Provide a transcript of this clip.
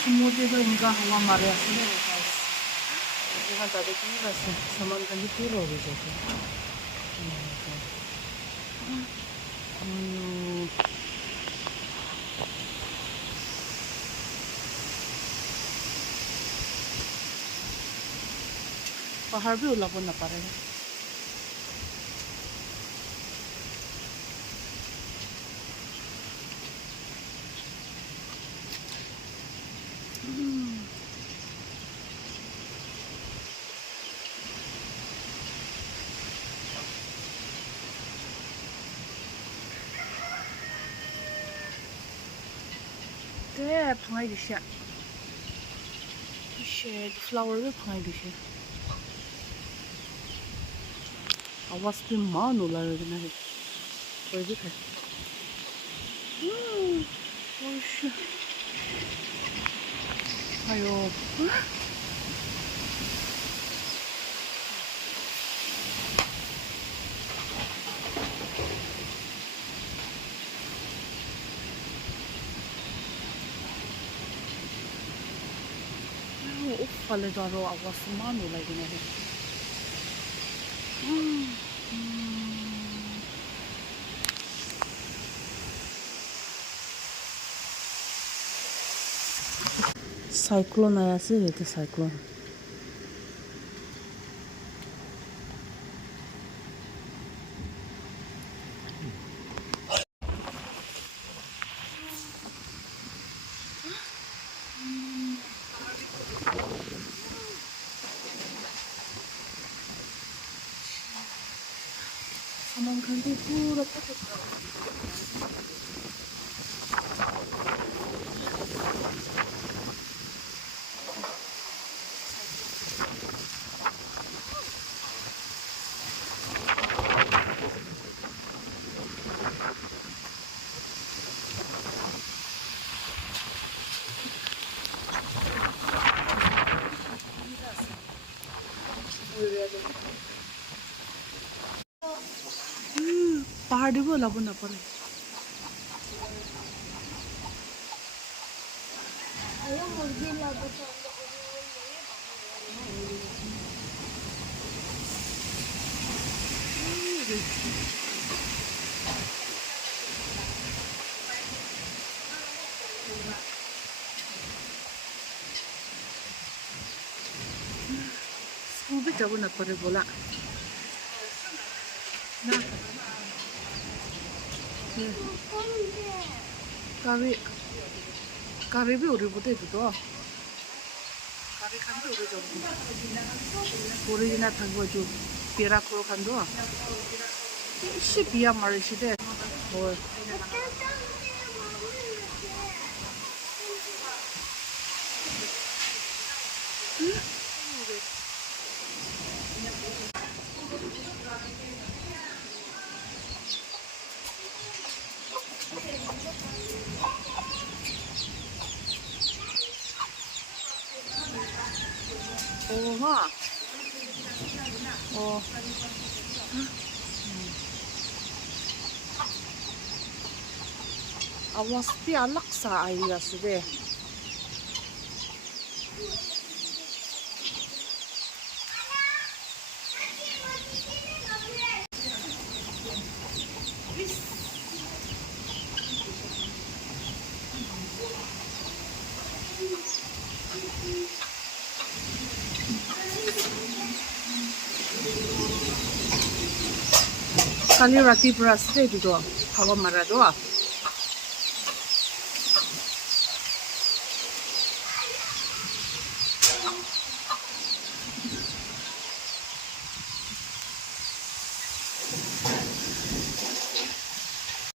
Chumoukedima hawa mare asile guys. यहाँ दादा की बस सामान का पूरा हो जाता है। पहाड़ भी उला ना पड़ेगा।对，旁一些，一些 flower 的旁一些，啊，我是蛮努了的那里，我这看，我去，哎呦，我发了多少啊？我是蛮努了的那里，cyclone आया से ये cyclone सामान खान भी पूरा पहाड़ी बोला बना पड़े स्कूल भी जाबो ना पड़े बोला ना 가위 가위비 우리 못해 그거 가위 간도 우리 좀 우리나 당거주 비라코로 간도 12야 말이시대 뭐 오하 awas pi alaksa ay aside kali rati prasde itu hawa marado